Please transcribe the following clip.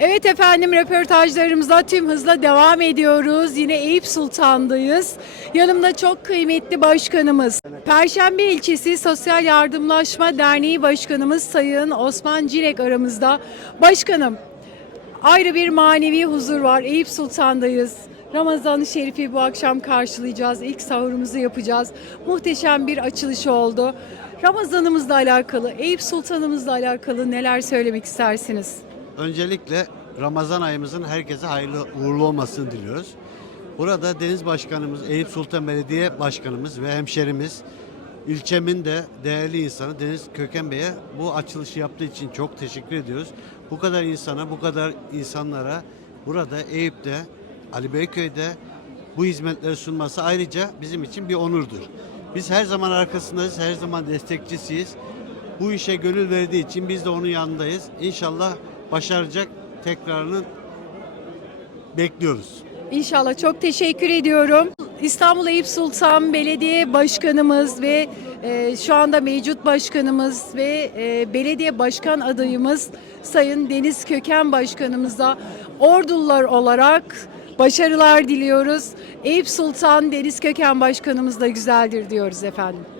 Evet efendim röportajlarımıza tüm hızla devam ediyoruz. Yine Eyüp Sultan'dayız. Yanımda çok kıymetli başkanımız. Perşembe ilçesi Sosyal Yardımlaşma Derneği Başkanımız Sayın Osman Cirek aramızda. Başkanım ayrı bir manevi huzur var. Eyüp Sultan'dayız. Ramazan-ı Şerif'i bu akşam karşılayacağız. İlk sahurumuzu yapacağız. Muhteşem bir açılış oldu. Ramazanımızla alakalı, Eyüp Sultan'ımızla alakalı neler söylemek istersiniz? Öncelikle Ramazan ayımızın herkese hayırlı uğurlu olmasını diliyoruz. Burada Deniz Başkanımız, Eyüp Sultan Belediye Başkanımız ve hemşerimiz, ilçemin de değerli insanı Deniz Köken Bey'e bu açılışı yaptığı için çok teşekkür ediyoruz. Bu kadar insana, bu kadar insanlara burada Eyüp'te, Ali Beyköy'de bu hizmetleri sunması ayrıca bizim için bir onurdur. Biz her zaman arkasındayız, her zaman destekçisiyiz. Bu işe gönül verdiği için biz de onun yanındayız. İnşallah başaracak tekrarını bekliyoruz. İnşallah çok teşekkür ediyorum. İstanbul Eyüp Sultan Belediye Başkanımız ve e, şu anda mevcut başkanımız ve e, belediye başkan adayımız Sayın Deniz Köken Başkanımıza Ordulular olarak başarılar diliyoruz. Eyüp Sultan Deniz Köken Başkanımız da güzeldir diyoruz efendim.